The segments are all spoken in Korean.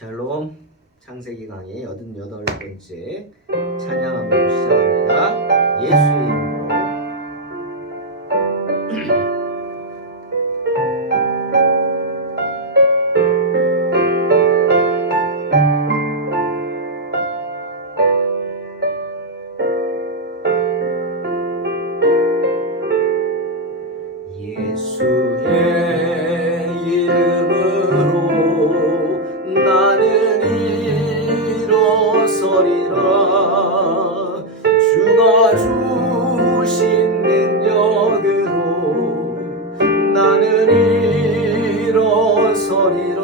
샬롬. 창세기 강의 88번째 찬양 한번 시작합니다. 예수의 이름으로. 예수의 이름으로 나는 일어서리라. 주가 주신 능력으로 나는 일어서리라.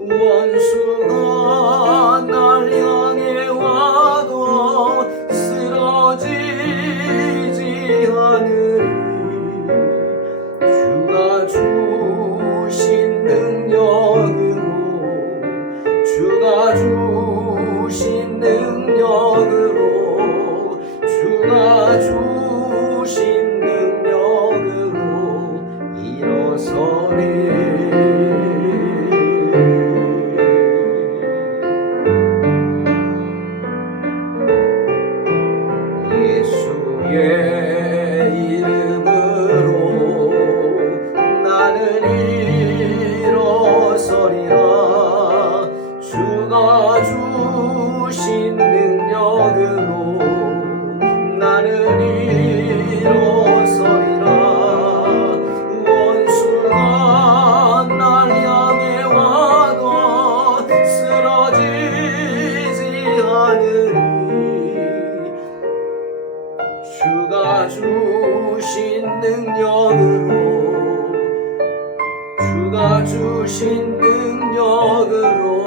원수가 날 향해 와도 쓰러지지 않으리. 주가 주신 능력으로 주가 주신 능력으로 주가 주신 능력으로 일어서리. 예수의 이름으로 나는 일어서리라. 주가 주신 능력으로 나는 일어서리라. 원수가 날 향해 와도 쓰러지지 않으리. 주가 주신 능력으로 주가 주신 능력으로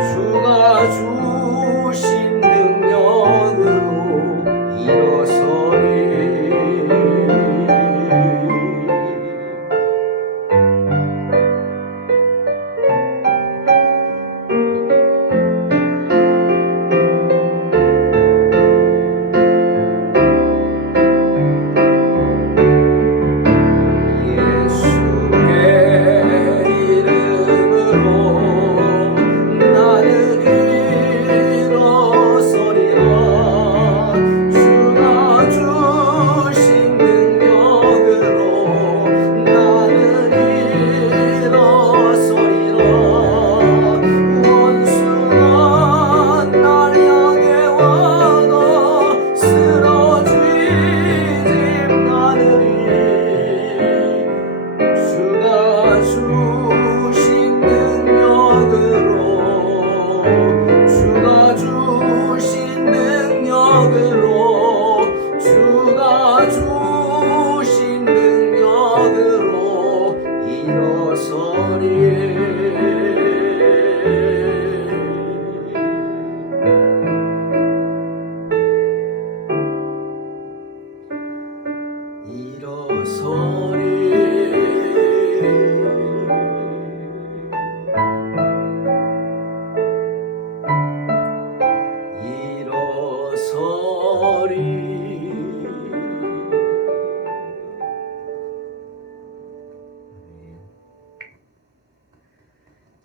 주가 주신 능력으로 일어서리.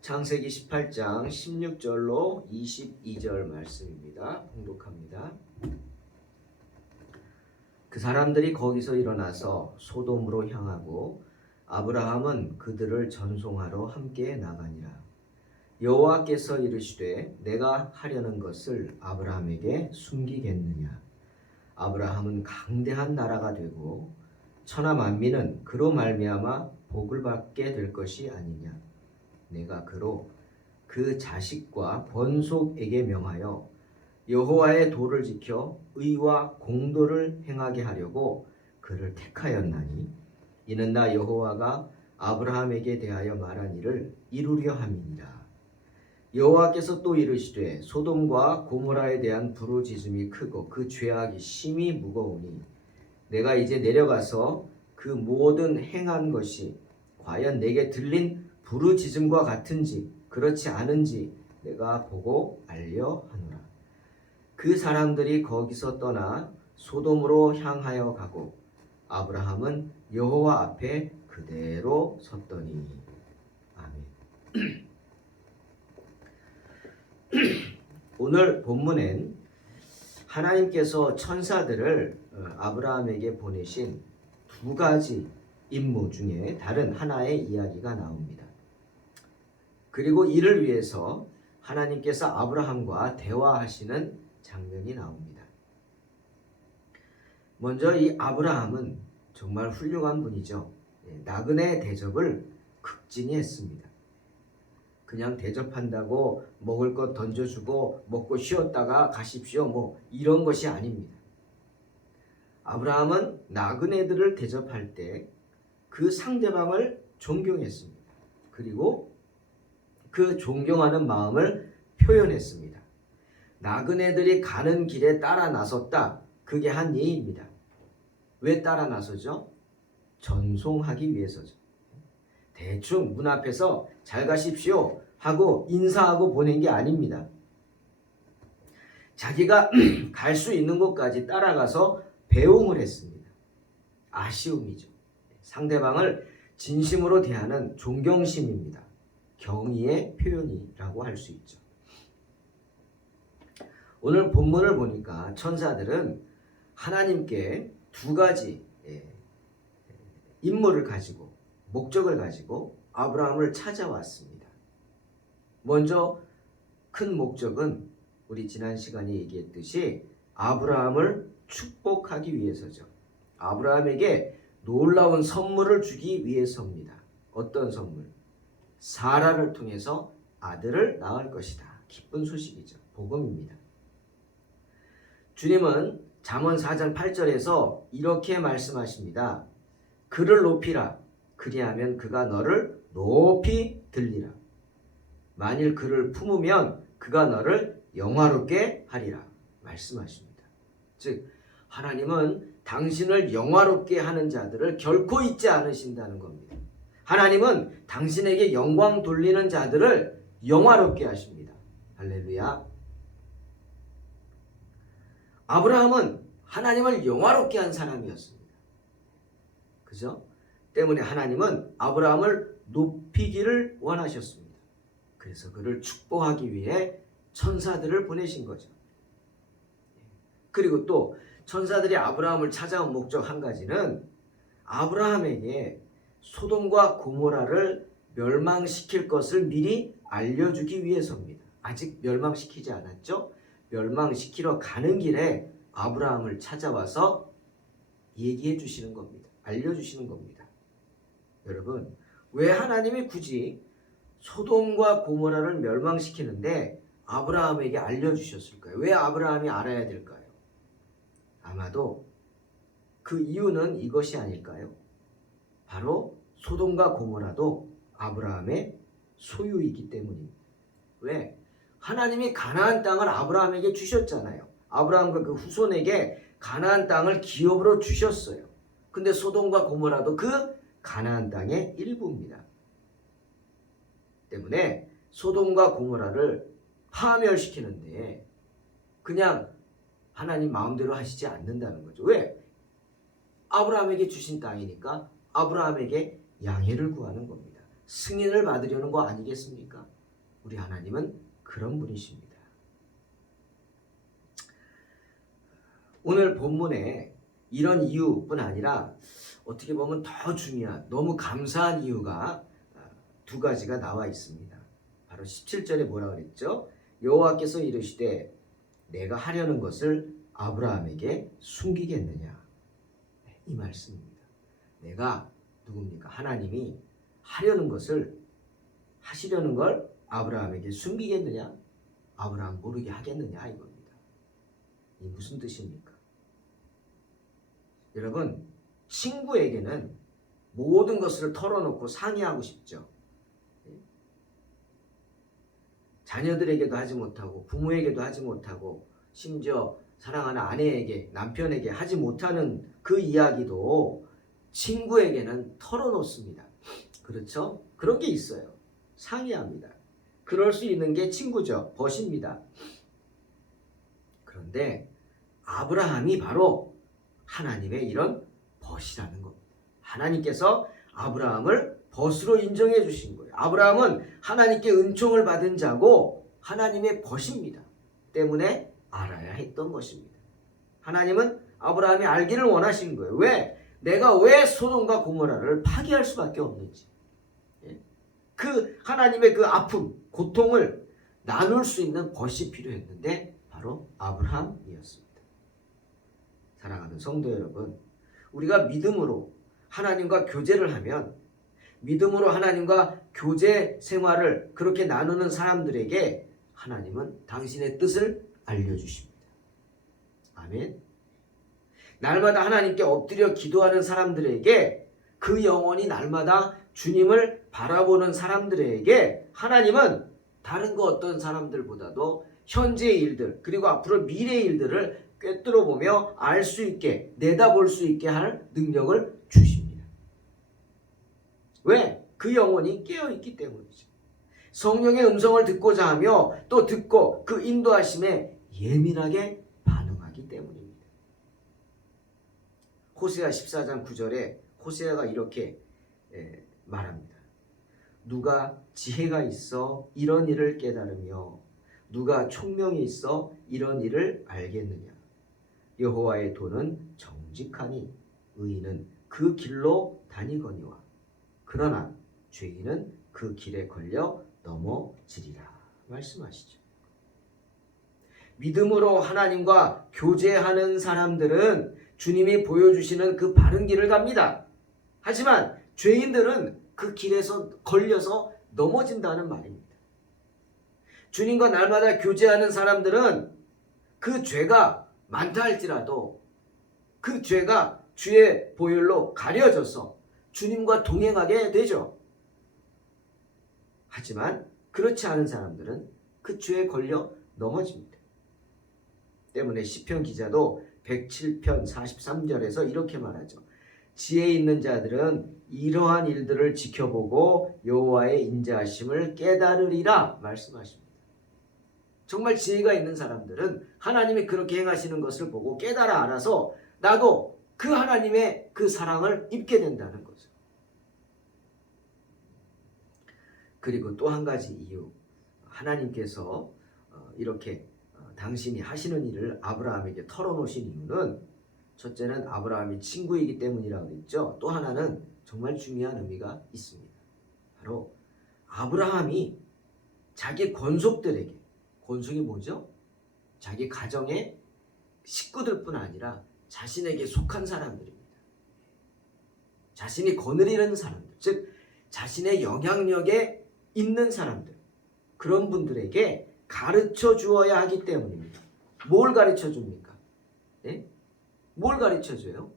창세기 18장 16절로 22절 말씀입니다. 봉독합니다. 그 사람들이 거기서 일어나서 소돔으로 향하고 아브라함은 그들을 전송하러 함께 나가니라. 여호와께서 이르시되 내가 하려는 것을 아브라함에게 숨기겠느냐. 아브라함은 강대한 나라가 되고 천하 만민은 그로 말미암아 복을 받게 될 것이 아니냐. 내가 그로 그 자식과 번속에게 명하여 여호와의 도를 지켜 의와 공도를 행하게 하려고 그를 택하였나니 이는 나 여호와가 아브라함에게 대하여 말한 일을 이루려 함이니라. 여호와께서 또 이르시되 소돔과 고모라에 대한 부르짖음이 크고 그 죄악이 심히 무거우니 내가 이제 내려가서 그 모든 행한 것이 과연 내게 들린 부르짖음과 같은지 그렇지 않은지 내가 보고 알려 하노라. 그 사람들이 거기서 떠나 소돔으로 향하여 가고 아브라함은 여호와 앞에 그대로 섰더니. 아멘. 오늘 본문엔 하나님께서 천사들을 아브라함에게 보내신 두 가지 임무 중에 다른 하나의 이야기가 나옵니다. 그리고 이를 위해서 하나님께서 아브라함과 대화하시는 장면이 나옵니다. 먼저 이 아브라함은 정말 훌륭한 분이죠. 나그네 대접을 극진히 했습니다. 그냥 대접한다고 먹을 것 던져주고 먹고 쉬었다가 가십시오 뭐 이런 것이 아닙니다. 아브라함은 나그네들을 대접할 때 그 상대방을 존경했습니다. 그리고 그 존경하는 마음을 표현했습니다. 나그네들이 가는 길에 따라 나섰다. 그게 한 예입니다. 왜 따라 나서죠? 전송하기 위해서죠. 대충 문 앞에서 잘 가십시오 하고 인사하고 보낸 게 아닙니다. 자기가 갈 수 있는 곳까지 따라가서 배웅을 했습니다. 아쉬움이죠. 상대방을 진심으로 대하는 존경심입니다. 경의의 표현이라고 할 수 있죠. 오늘 본문을 보니까 천사들은 하나님께 두 가지 임무를 가지고 목적을 가지고 아브라함을 찾아왔습니다. 먼저 큰 목적은 우리 지난 시간에 얘기했듯이 아브라함을 축복하기 위해서죠. 아브라함에게 놀라운 선물을 주기 위해서입니다. 어떤 선물? 사라를 통해서 아들을 낳을 것이다. 기쁜 소식이죠. 복음입니다. 주님은 잠언 4장 8절에서 이렇게 말씀하십니다. 그를 높이라. 그리하면 그가 너를 높이 들리라. 만일 그를 품으면 그가 너를 영화롭게 하리라. 말씀하십니다. 즉 하나님은 당신을 영화롭게 하는 자들을 결코 잊지 않으신다는 겁니다. 하나님은 당신에게 영광 돌리는 자들을 영화롭게 하십니다. 할렐루야. 아브라함은 하나님을 영화롭게 한 사람이었습니다. 그죠? 때문에 하나님은 아브라함을 높이기를 원하셨습니다. 그래서 그를 축복하기 위해 천사들을 보내신 거죠. 그리고 또 천사들이 아브라함을 찾아온 목적 한 가지는 아브라함에게 소돔과 고모라를 멸망시킬 것을 미리 알려주기 위해서입니다. 아직 멸망시키지 않았죠? 멸망시키러 가는 길에 아브라함을 찾아와서 얘기해 주시는 겁니다. 알려주시는 겁니다. 여러분, 왜 하나님이 굳이 소돔과 고모라를 멸망시키는데 아브라함에게 알려주셨을까요? 왜 아브라함이 알아야 될까요? 아마도 그 이유는 이것이 아닐까요? 바로 소돔과 고모라도 아브라함의 소유이기 때문입니다. 왜? 하나님이 가나안 땅을 아브라함에게 주셨잖아요. 아브라함과 그 후손에게 가나안 땅을 기업으로 주셨어요. 근데 소돔과 고모라도 그 가나안 땅의 일부입니다. 때문에 소돔과 고모라를 파멸시키는데 그냥 하나님 마음대로 하시지 않는다는 거죠. 왜? 아브라함에게 주신 땅이니까 아브라함에게 양해를 구하는 겁니다. 승인을 받으려는 거 아니겠습니까? 우리 하나님은 그런 분이십니다. 오늘 본문에 이런 이유뿐 아니라 어떻게 보면 더 중요한 너무 감사한 이유가 두 가지가 나와 있습니다. 바로 17절에 뭐라 그랬죠? 여호와께서 이르시되 내가 하려는 것을 아브라함에게 숨기겠느냐? 이 말씀입니다. 내가 누굽니까? 하나님이 하려는 것을 하시려는 걸 아브라함에게 숨기겠느냐? 아브라함 모르게 하겠느냐 이겁니다. 이 무슨 뜻입니까? 여러분, 친구에게는 모든 것을 털어놓고 상의하고 싶죠. 자녀들에게도 하지 못하고 부모에게도 하지 못하고 심지어 사랑하는 아내에게 남편에게 하지 못하는 그 이야기도 친구에게는 털어놓습니다. 그렇죠? 그런 게 있어요. 상의합니다. 그럴 수 있는 게 친구죠. 벗입니다. 그런데 아브라함이 바로 하나님의 이런 벗이라는 겁니다. 하나님께서 아브라함을 벗으로 인정해 주신 거예요. 아브라함은 하나님께 은총을 받은 자고 하나님의 벗입니다. 때문에 알아야 했던 것입니다. 하나님은 아브라함이 알기를 원하신 거예요. 왜? 내가 왜 소돔과 고모라를 파괴할 수밖에 없는지. 그 하나님의 그 아픔, 고통을 나눌 수 있는 벗이 필요했는데 바로 아브라함이었습니다. 사랑하는 성도 여러분, 우리가 믿음으로 하나님과 교제를 하면, 믿음으로 하나님과 교제 생활을 그렇게 나누는 사람들에게 하나님은 당신의 뜻을 알려주십니다. 아멘. 날마다 하나님께 엎드려 기도하는 사람들에게, 그 영혼이 날마다 주님을 바라보는 사람들에게 하나님은 다른 거 어떤 사람들보다도 현재의 일들 그리고 앞으로 미래의 일들을 꿰뚫어 보며 알 수 있게, 내다볼 수 있게 할 능력을 주십니다. 왜? 그 영혼이 깨어있기 때문이죠. 성령의 음성을 듣고자 하며 또 듣고 그 인도하심에 예민하게 반응하기 때문입니다. 호세아 14장 9절에 호세아가 이렇게 말합니다. 누가 지혜가 있어 이런 일을 깨달으며 누가 총명이 있어 이런 일을 알겠느냐. 여호와의 도는 정직하니 의인은 그 길로 다니거니와 그러나 죄인은 그 길에 걸려 넘어지리라 말씀하시죠. 믿음으로 하나님과 교제하는 사람들은 주님이 보여주시는 그 바른 길을 갑니다. 하지만 죄인들은 그 길에서 걸려서 넘어진다는 말입니다. 주님과 날마다 교제하는 사람들은 그 죄가 많다 할지라도 그 죄가 주의 보혈로 가려져서 주님과 동행하게 되죠. 하지만 그렇지 않은 사람들은 그 죄에 걸려 넘어집니다. 때문에 시편 기자도 107편 43절에서 이렇게 말하죠. 지혜 있는 자들은 이러한 일들을 지켜보고 여호와의 인자하심을 깨달으리라 말씀하십니다. 정말 지혜가 있는 사람들은 하나님이 그렇게 행하시는 것을 보고 깨달아 알아서 나도 그 하나님의 그 사랑을 입게 된다는 거죠. 그리고 또 한 가지 이유, 하나님께서 이렇게 당신이 하시는 일을 아브라함에게 털어놓으신 이유는 첫째는 아브라함이 친구이기 때문이라고 그랬죠. 또 하나는 정말 중요한 의미가 있습니다. 바로 아브라함이 자기 권속들에게, 권속이 뭐죠? 자기 가정의 식구들뿐 아니라 자신에게 속한 사람들입니다. 자신이 거느리는 사람들, 즉 자신의 영향력에 있는 사람들, 그런 분들에게 가르쳐 주어야 하기 때문입니다. 뭘 가르쳐 줍니까? 네? 뭘 가르쳐 줘요?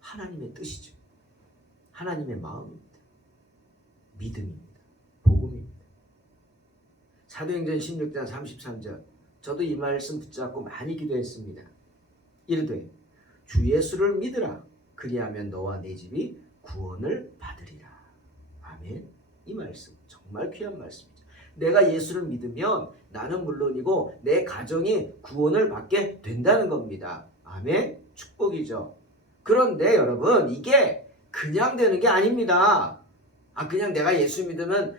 하나님의 뜻이죠. 하나님의 마음입니다. 믿음입니다. 복음입니다. 사도행전 16장 33절, 저도 이 말씀 붙잡고 많이 기도했습니다. 이르되 주 예수를 믿으라. 그리하면 너와 네 집이 구원을 받으리라. 아멘. 이 말씀 정말 귀한 말씀이죠. 내가 예수를 믿으면 나는 물론이고 내 가정이 구원을 받게 된다는 겁니다. 아멘. 축복이죠. 그런데 여러분, 이게 그냥 되는 게 아닙니다. 그냥 내가 예수 믿으면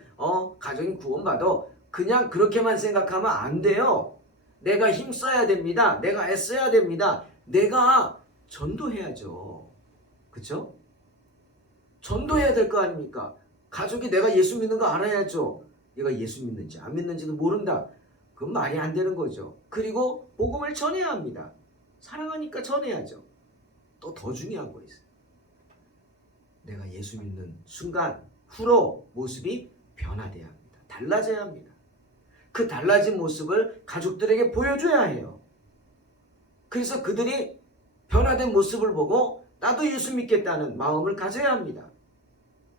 가정이 구원받아. 그냥 그렇게만 생각하면 안 돼요. 내가 힘써야 됩니다. 내가 애써야 됩니다. 내가 전도해야죠. 그렇죠? 전도해야 될 거 아닙니까? 가족이 내가 예수 믿는 거 알아야죠. 얘가 예수 믿는지 안 믿는지도 모른다. 그건 말이 안 되는 거죠. 그리고 복음을 전해야 합니다. 사랑하니까 전해야죠. 또 더 중요한 거 있어요. 내가 예수 믿는 순간 후로 모습이 변화돼야 합니다. 달라져야 합니다. 그 달라진 모습을 가족들에게 보여줘야 해요. 그래서 그들이 변화된 모습을 보고 나도 예수 믿겠다는 마음을 가져야 합니다.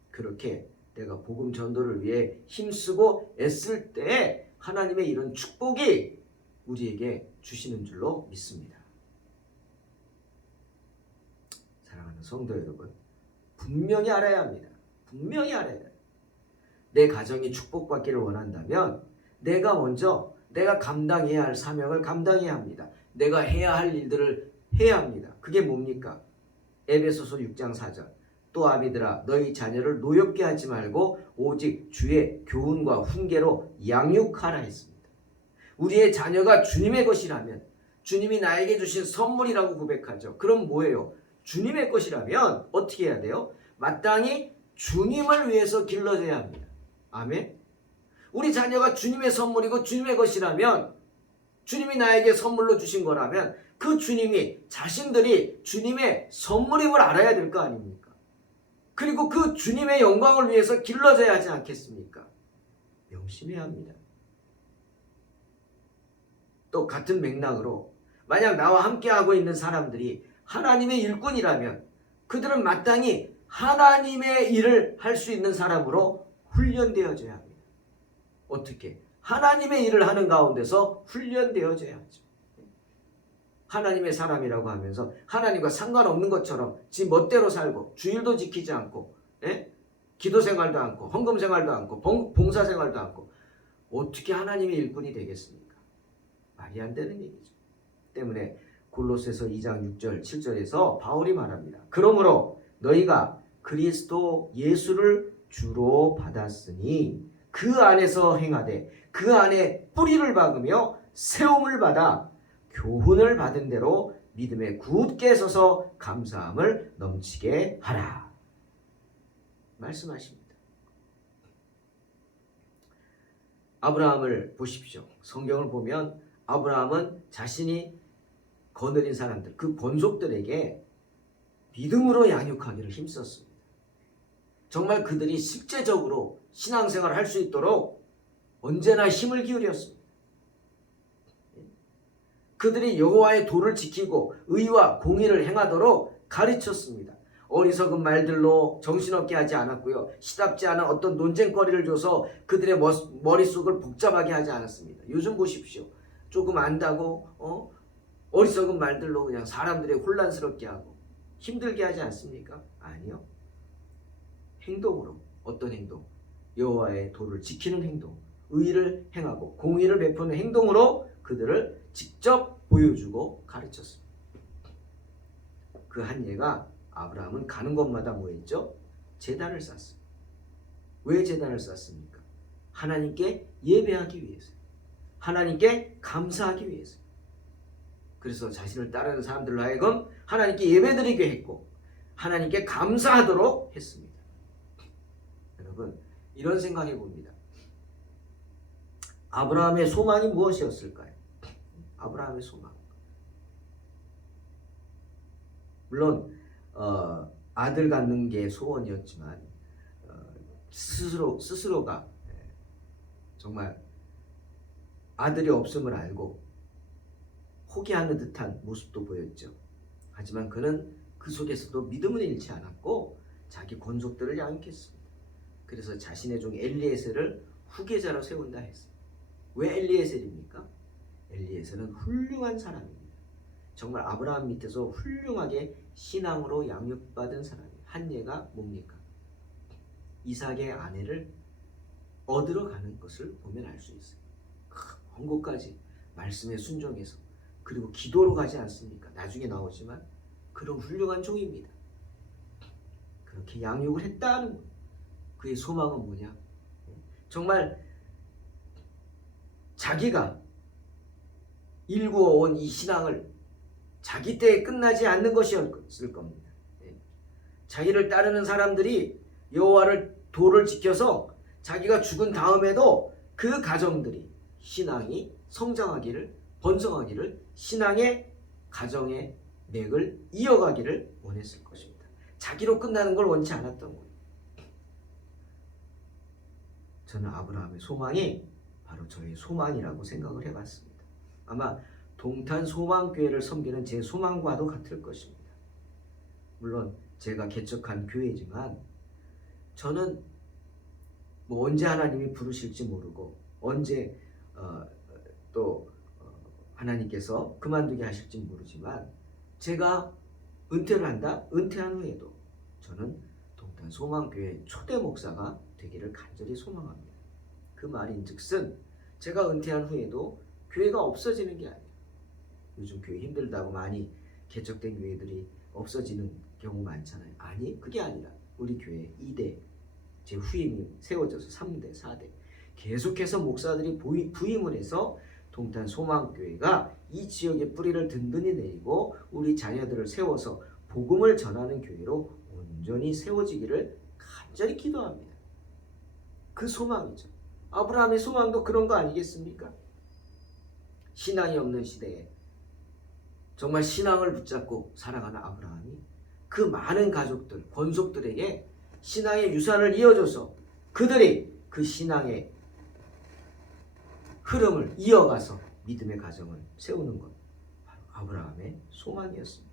그렇게 내가 복음 전도를 위해 힘쓰고 애쓸 때 하나님의 이런 축복이 우리에게 주시는 줄로 믿습니다. 사랑하는 성도 여러분, 분명히 알아야 합니다. 분명히 알아야 해요. 내 가정이 축복받기를 원한다면 내가 먼저 내가 감당해야 할 사명을 감당해야 합니다. 내가 해야 할 일들을 해야 합니다. 그게 뭡니까? 에베소서 6장 4절. 또 아비들아 너희 자녀를 노엽게 하지 말고 오직 주의 교훈과 훈계로 양육하라 했습니다. 우리의 자녀가 주님의 것이라면, 주님이 나에게 주신 선물이라고 고백하죠. 그럼 뭐예요? 주님의 것이라면 어떻게 해야 돼요? 마땅히 주님을 위해서 길러져야 합니다. 아멘. 우리 자녀가 주님의 선물이고 주님의 것이라면, 주님이 나에게 선물로 주신 거라면 그 주님이 자신들이 주님의 선물임을 알아야 될 거 아닙니까? 그리고 그 주님의 영광을 위해서 길러져야 하지 않겠습니까? 명심해야 합니다. 또 같은 맥락으로 만약 나와 함께하고 있는 사람들이 하나님의 일꾼이라면 그들은 마땅히 하나님의 일을 할 수 있는 사람으로 훈련되어져야 합니다. 어떻게? 하나님의 일을 하는 가운데서 훈련되어져야 하죠. 하나님의 사람이라고 하면서 하나님과 상관없는 것처럼 지 멋대로 살고 주일도 지키지 않고 기도 생활도 않고 헌금 생활도 않고 봉사 생활도 않고 어떻게 하나님의 일꾼이 되겠습니까? 말이 안 되는 얘기죠. 때문에 골로새서 2장 6절 7절에서 바울이 말합니다. 그러므로 너희가 그리스도 예수를 주로 받았으니 그 안에서 행하되 그 안에 뿌리를 박으며 세움을 받아 교훈을 받은 대로 믿음에 굳게 서서 감사함을 넘치게 하라. 말씀하십니다. 아브라함을 보십시오. 성경을 보면 아브라함은 자신이 거느린 사람들, 그 권속들에게 믿음으로 양육하기를 힘썼습니다. 정말 그들이 실제적으로 신앙생활을 할 수 있도록 언제나 힘을 기울였습니다. 그들이 여호와의 도를 지키고 의와 공의를 행하도록 가르쳤습니다. 어리석은 말들로 정신없게 하지 않았고요. 시답지 않은 어떤 논쟁거리를 줘서 그들의 머릿속을 복잡하게 하지 않았습니다. 요즘 보십시오. 조금 안다고 어리석은 말들로 그냥 사람들이 혼란스럽게 하고 힘들게 하지 않습니까? 아니요. 행동으로. 어떤 행동? 여호와의 도를 지키는 행동, 의를 행하고 공의를 베푸는 행동으로 그들을 직접 보여주고 가르쳤습니다. 그 한 예가 아브라함은 가는 곳마다 뭐 했죠? 제단을 쌓습니다. 왜 제단을 쌓습니까? 하나님께 예배하기 위해서, 하나님께 감사하기 위해서. 그래서 자신을 따르는 사람들로 하여금 하나님께 예배드리게 했고 하나님께 감사하도록 했습니다. 여러분, 이런 생각해 봅니다. 아브라함의 소망이 무엇이었을까요? 아브라함의 소망. 물론 아들 갖는 게 소원이었지만 스스로가 정말 아들이 없음을 알고 포기하는 듯한 모습도 보였죠. 하지만 그는 그 속에서도 믿음을 잃지 않았고 자기 권속들을 양육했습니다. 그래서 자신의 종 엘리에셀을 후계자로 세운다 했습니다. 왜 엘리에셀입니까? 엘리에셀은 훌륭한 사람입니다. 정말 아브라함 밑에서 훌륭하게 신앙으로 양육받은 사람이에요. 한 예가 뭡니까? 이삭의 아내를 얻으러 가는 것을 보면 알 수 있어요. 먼 곳까지 말씀에 순종해서, 그리고 기도로 가지 않습니까? 나중에 나오지만 그런 훌륭한 종입니다. 그렇게 양육을 했다는 거예요. 그의 소망은 뭐냐? 정말 자기가 일구어온 이 신앙을 자기 때에 끝나지 않는 것이었을 겁니다. 자기를 따르는 사람들이 여호와를 도를 지켜서 자기가 죽은 다음에도 그 가정들이 신앙이 성장하기를, 번성하기를, 신앙의 가정의 맥을 이어가기를 원했을 것입니다. 자기로 끝나는 걸 원치 않았던 거예요. 저는 아브라함의 소망이 바로 저의 소망이라고 생각을 해봤습니다. 아마 동탄 소망교회를 섬기는 제 소망과도 같을 것입니다. 물론 제가 개척한 교회지만 저는 언제 하나님이 부르실지 모르고 언제 또 하나님께서 그만두게 하실지 모르지만 제가 은퇴를 한다? 은퇴한 후에도 저는 동탄 소망교회 초대 목사가 되기를 간절히 소망합니다. 그 말인즉슨 제가 은퇴한 후에도 교회가 없어지는 게 아니에요. 요즘 교회 힘들다고 많이 개척된 교회들이 없어지는 경우 많잖아요. 아니, 그게 아니라 우리 교회 2대 제 후임이 세워져서 3대, 4대 계속해서 목사들이 부임을 해서 동탄 소망교회가 이 지역의 뿌리를 든든히 내리고 우리 자녀들을 세워서 복음을 전하는 교회로 온전히 세워지기를 간절히 기도합니다. 그 소망이죠. 아브라함의 소망도 그런 거 아니겠습니까? 신앙이 없는 시대에 정말 신앙을 붙잡고 살아가는 아브라함이 그 많은 가족들, 권속들에게 신앙의 유산을 이어줘서 그들이 그 신앙의 흐름을 이어가서 믿음의 가정을 세우는 것, 바로 아브라함의 소망이었습니다.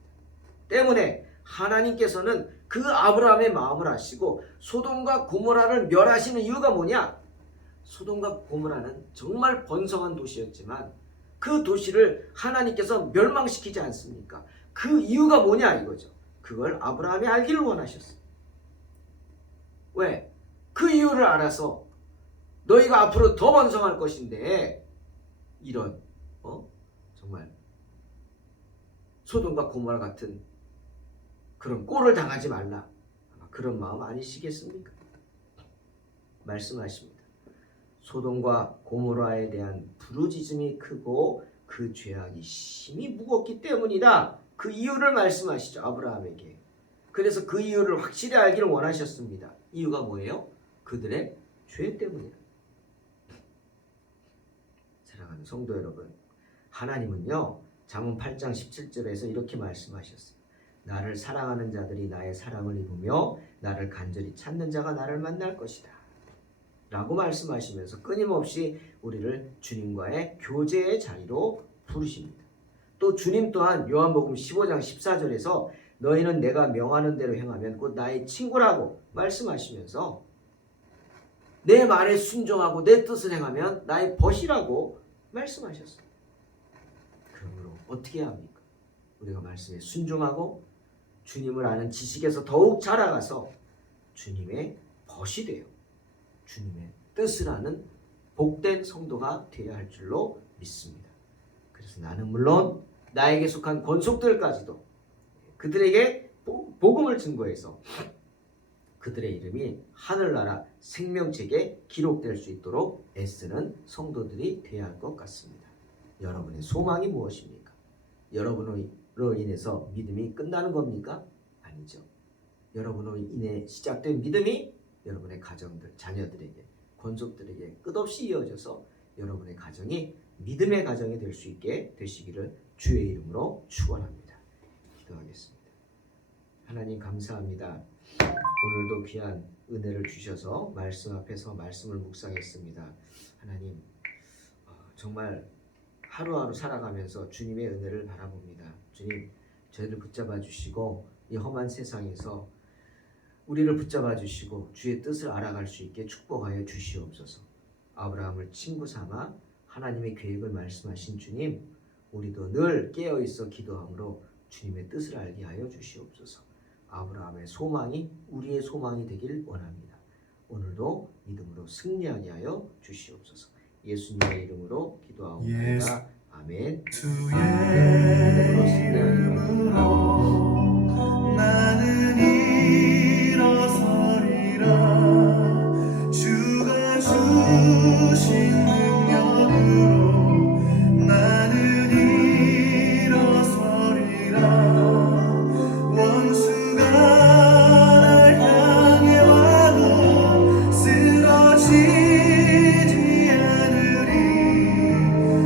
때문에 하나님께서는 그 아브라함의 마음을 아시고 소돔과 고모라를 멸하시는 이유가 뭐냐? 소돔과 고모라는 정말 번성한 도시였지만 그 도시를 하나님께서 멸망시키지 않습니까? 그 이유가 뭐냐 이거죠. 그걸 아브라함이 알기를 원하셨어요. 왜? 그 이유를 알아서 너희가 앞으로 더 번성할 것인데 이런 정말 소돔과 고모라 같은 그런 꼴을 당하지 말라. 아마 그런 마음 아니시겠습니까? 말씀하십니다. 소돔과 고모라에 대한 부르짖음이 크고 그 죄악이 심히 무겁기 때문이다. 그 이유를 말씀하시죠. 아브라함에게. 그래서 그 이유를 확실히 알기를 원하셨습니다. 이유가 뭐예요? 그들의 죄 때문이다. 사랑하는 성도 여러분, 하나님은요 잠언 8장 17절에서 이렇게 말씀하셨어요. 나를 사랑하는 자들이 나의 사랑을 입으며 나를 간절히 찾는 자가 나를 만날 것이다 라고 말씀하시면서 끊임없이 우리를 주님과의 교제의 자리로 부르십니다. 또 주님 또한 요한복음 15장 14절에서 너희는 내가 명하는 대로 행하면 곧 나의 친구라고 말씀하시면서 내 말에 순종하고 내 뜻을 행하면 나의 벗이라고 말씀하셨습니다. 그러므로 어떻게 해야 합니까? 우리가 말씀에 순종하고 주님을 아는 지식에서 더욱 자라가서 주님의 벗이 되어 주님의 뜻을 아는 복된 성도가 되어야 할 줄로 믿습니다. 그래서 나는 물론 나에게 속한 권속들까지도 그들에게 복음을 증거해서 그들의 이름이 하늘나라 생명책에 기록될 수 있도록 애쓰는 성도들이 되어야 할 것 같습니다. 여러분의 소망이 무엇입니까? 여러분으로 인해서 믿음이 끝나는 겁니까? 아니죠. 여러분으로 인해 시작된 믿음이 여러분의 가정들, 자녀들에게, 권속들에게 끝없이 이어져서 여러분의 가정이 믿음의 가정이 될 수 있게 되시기를 주의 이름으로 축원합니다. 기도하겠습니다. 하나님 감사합니다. 오늘도 귀한 은혜를 주셔서 말씀 앞에서 말씀을 묵상했습니다. 하나님 정말 하루하루 살아가면서 주님의 은혜를 바라봅니다. 주님 저희를 붙잡아 주시고 이 험한 세상에서 우리를 붙잡아 주시고 주의 뜻을 알아갈 수 있게 축복하여 주시옵소서. 아브라함을 친구 삼아 하나님의 계획을 말씀하신 주님, 우리도 늘 깨어있어 기도함으로 주님의 뜻을 알게 하여 주시옵소서. 아브라함의 소망이 우리의 소망이 되길 원합니다. 오늘도 믿음으로 승리하게 하여 주시옵소서. 예수님의 이름으로 기도하옵나이다. 아멘. 믿음으로 승리하기를 원합니다. 나는 일어서리라. 주가 주신 능력으로 나는 일어서리라. 원수가 날 향해 와도 쓰러지지 않으리.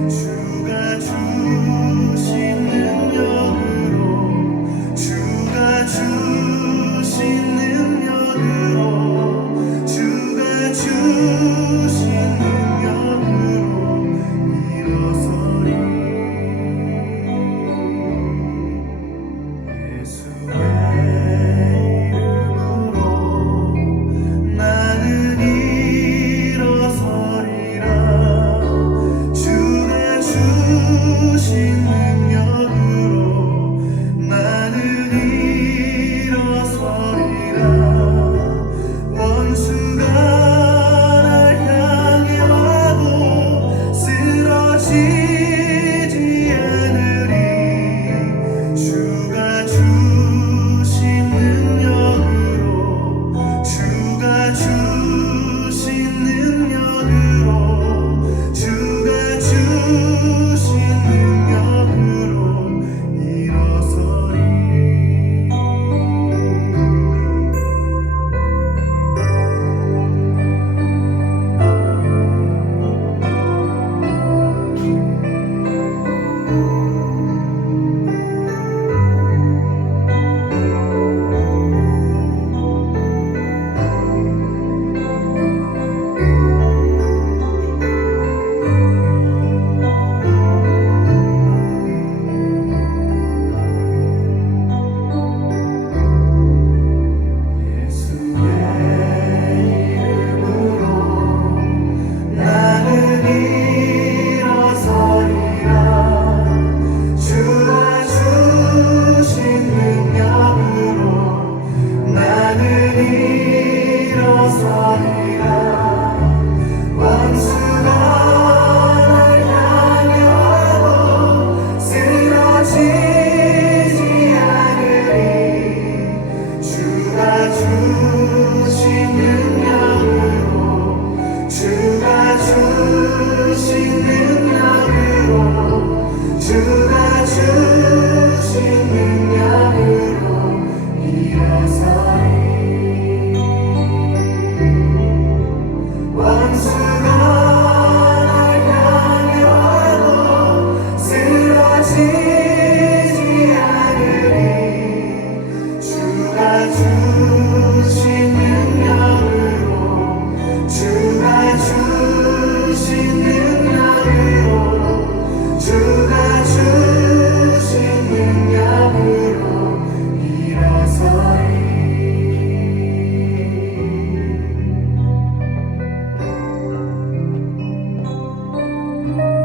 주가 주신 능력으로 주가 주 하늘이